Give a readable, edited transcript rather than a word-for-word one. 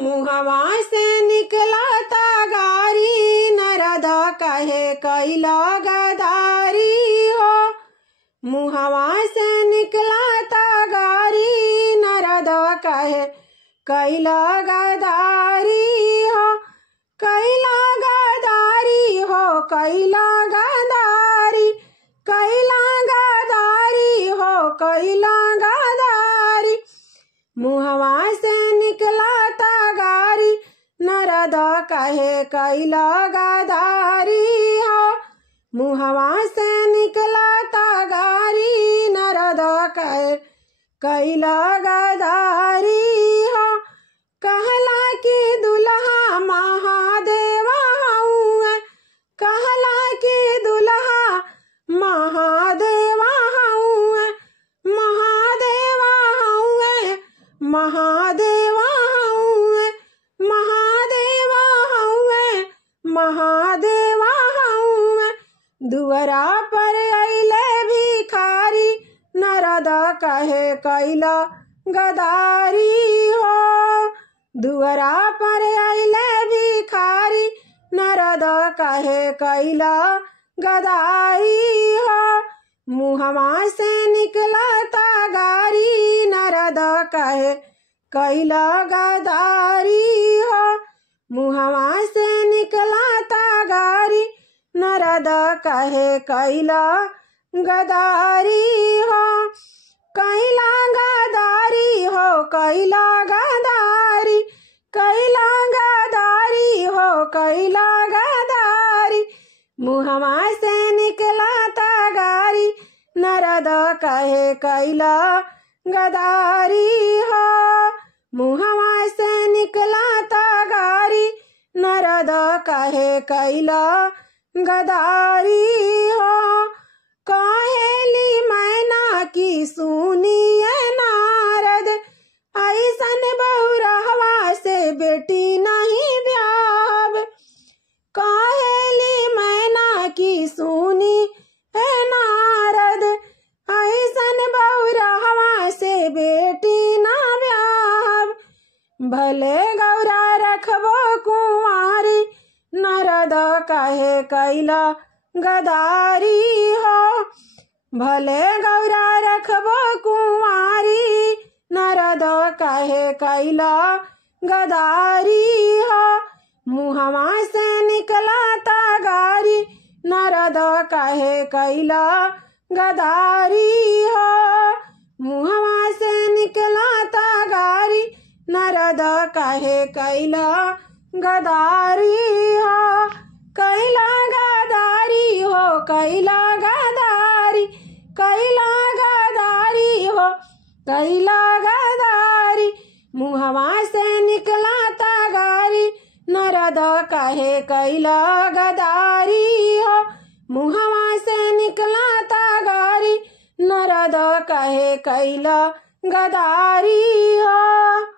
मुहवा से निकला ता गारी नरद कहे कैला गदारी हो। मुहवा से निकला ता गारी नरद कहे कैला गदारी हो। कैला गदारी हो कैला गदारी कैला गदारी हो कैला गदारी। मुहवा से निकला ता गारी नरद कहे कैला गदारी हो। मुहवा से निकला ता गारी नरद कहे कैला गदारी हो। कहला कि दुल्हा महादेवा हऊँ, कहला कि दुल्हा महादेवा हऊँ, महादेवा हऊँ, महादेवा हऊँ, महादेवा हऊँ, महादेवा हऊँ। दुअरा पर अइले भिखारी नरद कहे कैला गदारी हो। दुअरा पर अइले भिखारी नरद कहे कैला गदारी हो। मुहवा से निकला ता गारी नरद कहे कैला गदारी हो। मुहवा से निकला ता गारी नरद कहे कैला गदारी हो। कैला गदारी हो कैला गदारी कैला गदारी हो कैला गदारी। मुहवा से निकला ता गारी नरद कहे कैला गदारी हो। मुहवा से निकला ता गारी नरद कहे कैला गदारी हो। कहेली मैना की सुनिए नारद, ऐसन बहुरहवा से बेटी नहीं ब्याह। कहेली मैना की सुनी है नारद, ऐसन बहुरहवा से बेटी ना ब्याह। भले गौरा रखबो कुंवारी नरद कहे कैला गदारी हो। भले गौरा रखबो कुंवारी नरद कहे कैला गदारी हो। मुहवा से निकला ता गारी नरद कहे कैला गदारी हो। मुहवा से निकला ता गारी नरद कहे कैला गदारी हो। कैला गदारी हो कैला गदारी कैला गदारी हो कैला गदारी। मुहवा से निकला ता गारी नरद कहे कैला गदारी हो। मुहवा से निकला ता गारी नरद कहे कैला गदारी हो।